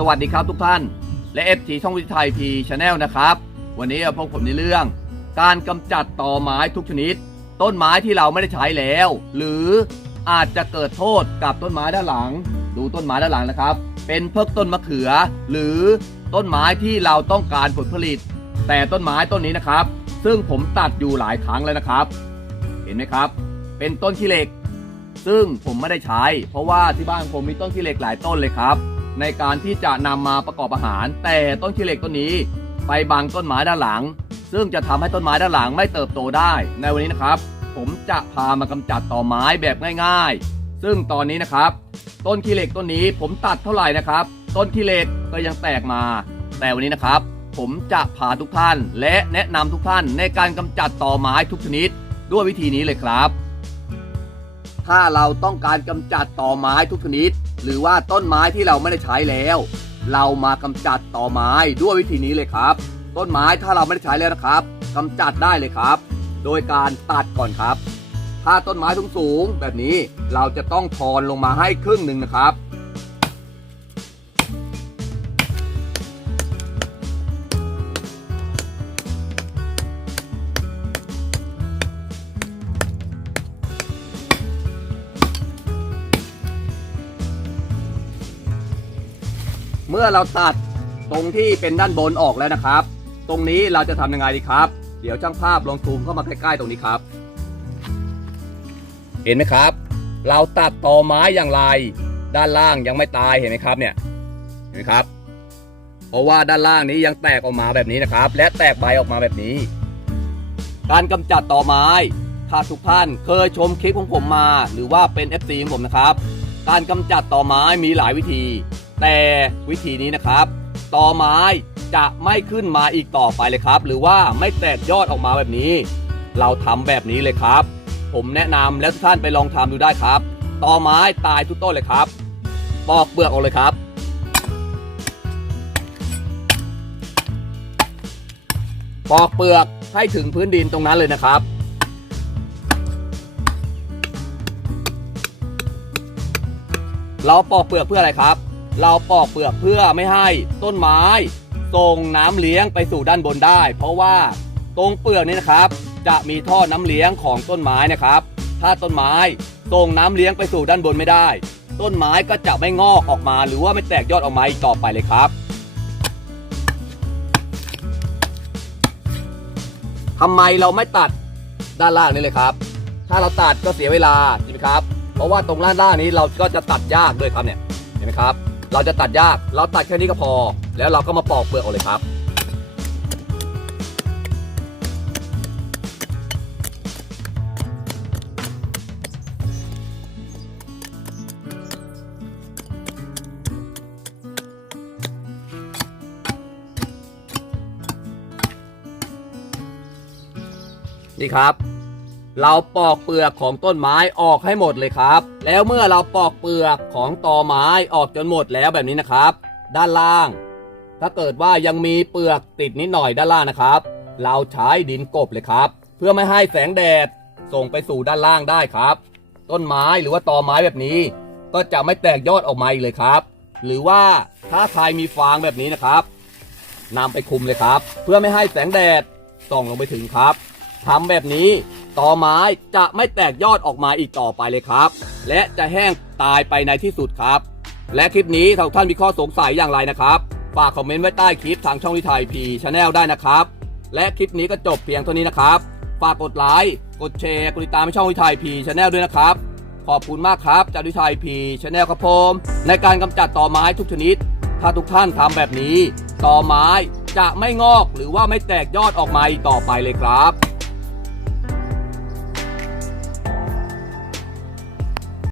สวัสดีครับทุกท่าน และ FT ช่องวิทยไทยพีชาแนลนะครับ วันนี้พบผมในเรื่อง การกำจัดต่อไม้ทุกชนิด ต้นไม้ที่เราไม่ได้ใช้แล้ว หรืออาจจะเกิดโทษกับต้นไม้ด้านหลัง ดูต้นไม้ด้านหลังนะครับ เป็นเพิกต้นมะเขือ หรือต้นไม้ที่เราต้องการผลผลิต แต่ต้นไม้ต้นนี้นะครับ ซึ่งผมตัดอยู่หลายครั้งแล้วนะครับ เห็นไหมครับ เป็นต้นขี้เหล็ก ซึ่งผมไม่ได้ใช้ เพราะว่าที่บ้านผมมีต้นขี้เหล็กหลายต้นเลยครับ ในการที่จะนำมาประกอบอาหาร แต่ต้นขี้เหล็กต้นนี้ ไปบังต้นไม้ด้านหลัง ซึ่งจะทำให้ต้นไม้ด้านหลังไม่เติบโตได้ ในวันนี้นะครับ ผมจะพามากำจัดต่อไม้แบบง่าย ๆ ซึ่งตอนนี้นะครับ ต้นขี้เหล็กต้นนี้ผมตัดเท่าไหร่นะครับ ต้นขี้เหล็กก็ยังแตกมา แต่วันนี้นะครับ ผมจะพาทุกท่าน และแนะนำทุกท่านในการกำจัดต่อไม้ทุกชนิด ด้วยวิธีนี้เลยครับ ถ้าเราต้องการกำจัดต่อไม้ทุกชนิด หรือว่าต้นไม้ที่เราไม่ได้ใช้แล้ว เรามากำจัดต่อไม้ด้วยวิธีนี้เลยครับ ต้นไม้ถ้าเราไม่ได้ใช้แล้วนะครับกำจัดได้เลยครับ โดยการตัดก่อนครับ ถ้าต้นไม้สูงสูงแบบนี้เราจะต้องทอนลงมาให้ครึ่งหนึ่งนะครับ เมื่อเราตัดตรงที่เป็นด้านบนออกแล้วนะครับ ตรงนี้เราจะทำยังไงดีครับ เดี๋ยวช่างภาพลองซูมเข้ามาใกล้ๆตรงนี้ครับ เห็นไหมครับ เราตัดตอไม้อย่างไร ด้านล่างยังไม่ตายเห็นไหมครับเนี่ยเห็นไหมครับ เพราะว่าด้านล่างนี้ยังแตกออกมาแบบนี้นะครับ และแตกใบออกมาแบบนี้ การกำจัดตอไม้ถ้าทุกท่านเคยชมคลิปของผมมา หรือว่าเป็น FC ของผมนะครับ การกำจัดตอไม้มีหลายวิธี แต่วิธีนี้นะครับตอไม้จะไม่ขึ้นมาอีกต่อไปเลยครับ หรือว่าไม่แตกยอดออกมาแบบนี้ เราทำแบบนี้เลยครับ ผมแนะนำแล้วทุกท่านไปลองทำดูได้ครับตอไม้ตายทุกต้นเลยครับปอกเปลือกออกเลยครับ ปอกเปลือกให้ถึงพื้นดินตรงนั้นเลยนะครับ เราปอกเปลือกเพื่ออะไรครับ เราปอกเปลือกเพื่อไม่ให้ต้นไม้ส่งน้ำเลี้ยงไปสู่ด้านบนได้ เพราะว่าตรงเปลือกนี้นะครับ จะมีท่อน้ำเลี้ยงของต้นไม้นะครับ ถ้าต้นไม้ส่งน้ำเลี้ยงไปสู่ด้านบนไม่ได้ ต้นไม้ก็จะไม่งอกออกมา หรือว่าไม่แตกยอดออกมาอีกต่อไปเลยครับทำไมเราไม่ตัดด้านล่างนี่เลยครับ ถ้าเราตัดก็เสียเวลาใช่ไหมครับ เพราะว่าตรงล่างล่างนี้เราก็จะตัดยากด้วยครับเนี่ย เห็นไหมครับ เราจะตัดยาก เราตัดแค่นี้ก็พอ แล้วเราก็มาปอกเปลือกออกเลยครับนี่ครับ เราปอกเปลือกของต้นไม้ออกให้หมดเลยครับ แล้วเมื่อเราปอกเปลือกของตอไม้ออกจนหมดแล้วแบบนี้นะครับ ด้านล่าง ถ้าเกิดว่ายังมีเปลือกติดนิดหน่อยด้านล่างนะครับ เราใช้ดินกบเลยครับ เพื่อไม่ให้แสงแดดส่งไปสู่ด้านล่างได้ครับ ต้นไม้หรือว่าตอไม้แบบนี้ ก็จะไม่แตกยอดออกมาอีกเลยครับ หรือว่าถ้าใครมีฟางแบบนี้นะครับนำไปคุมเลยครับ เพื่อไม่ให้แสงแดดส่องลงไปถึงครับทำแบบนี้ ต่อไม้จะไม่แตกยอดออกมาอีกต่อไปเลยครับ และจะแห้งตายไปในที่สุดครับ และคลิปนี้ถ้าท่านมีข้อสงสัยอย่างไรนะครับฝากคอมเมนต์ไว้ใต้คลิปทางช่องวิทยพีชาแนลได้นะครับ และคลิปนี้ก็จบเพียงเท่านี้นะครับ ฝากกดไลค์กดแชร์กดติดตามช่องวิทยพีชาแนลด้วยนะครับ ขอบคุณมากครับจากวิทยพีชาแนลครับผมในการกำจัดต่อไม้ทุกชนิด ถ้าทุกท่านทำแบบนี้ ต่อไม้จะไม่งอกหรือว่าไม่แตกยอดออกมาอีกต่อไปเลยครับ